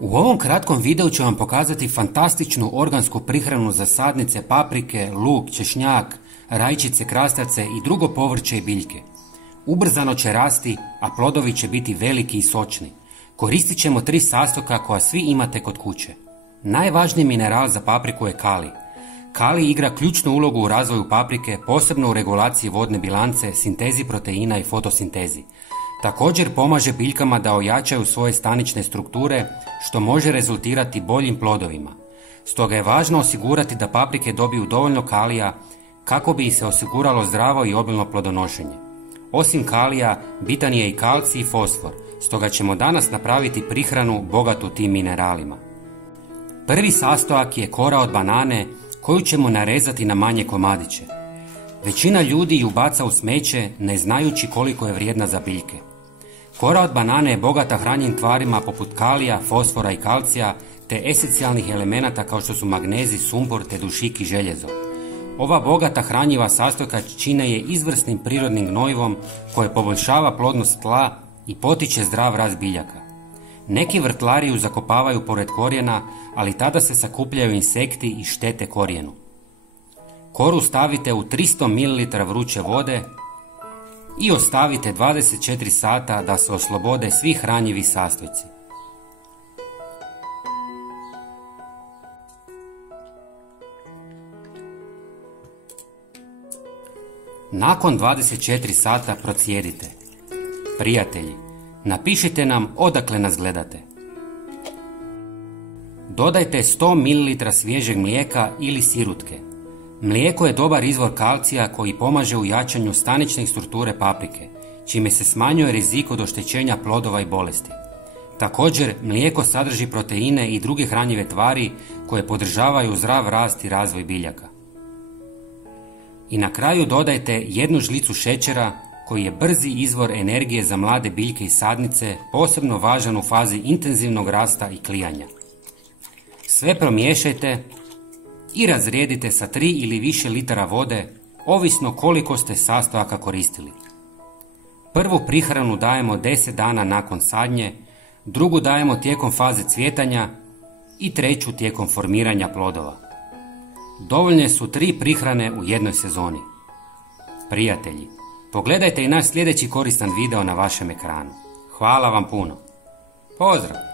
U ovom kratkom videu ću vam pokazati fantastičnu organsku prihranu za sadnice, paprike, luk, češnjak, rajčice, krastavce i drugo povrće i biljke. Ubrzano će rasti, a plodovi će biti veliki i sočni. Koristit ćemo 3 sastojka koja svi imate kod kuće. Najvažniji mineral za papriku je kalij. Kalij igra ključnu ulogu u razvoju paprike, posebno u regulaciji vodne bilance, sintezi proteina i fotosintezi. Također pomaže biljkama da ojačaju svoje stanične strukture, što može rezultirati boljim plodovima. Stoga je važno osigurati da paprike dobiju dovoljno kalija kako bi se osiguralo zdravo i obilno plodonošenje. Osim kalija, bitan je i kalcij i fosfor, stoga ćemo danas napraviti prihranu bogatu tim mineralima. Prvi sastojak je kora od banane koju ćemo narezati na manje komadiće. Većina ljudi ju baca u smeće ne znajući koliko je vrijedna za biljke. Kora od banane je bogata hranjivim tvarima poput kalija, fosfora i kalcija te esencijalnih elemenata kao što su magnezij, sumpor te dušik i željezo. Ova bogata hranjiva sastojka čine je izvrsnim prirodnim gnojivom koje poboljšava plodnost tla i potiče zdrav rast biljaka. Neki vrtlari ju zakopavaju pored korijena, ali tada se sakupljaju insekti i štete korijenu. Koru stavite u 300 ml vruće vode i ostavite 24 sata da se oslobode svi hranjivi sastojci. Nakon 24 sata procijedite. Prijatelji, napišite nam odakle nas gledate. Dodajte 100 ml svježeg mlijeka ili sirutke. Mlijeko je dobar izvor kalcija koji pomaže u jačanju stanične strukture paprike, čime se smanjuje rizik od oštećenja plodova i bolesti. Također, mlijeko sadrži proteine i druge hranjive tvari koje podržavaju zdrav rast i razvoj biljaka. I na kraju dodajte 1 žlicu šećera koji je brzi izvor energije za mlade biljke i sadnice, posebno važan u fazi intenzivnog rasta i klijanja. Sve promiješajte i razrijedite sa 3 ili više litara vode, ovisno koliko ste sastojaka koristili. Prvu prihranu dajemo 10 dana nakon sadnje, drugu dajemo tijekom faze cvjetanja i treću tijekom formiranja plodova. Dovoljne su 3 prihrane u jednoj sezoni. Prijatelji, pogledajte i naš sljedeći koristan video na vašem ekranu. Hvala vam puno. Pozdrav!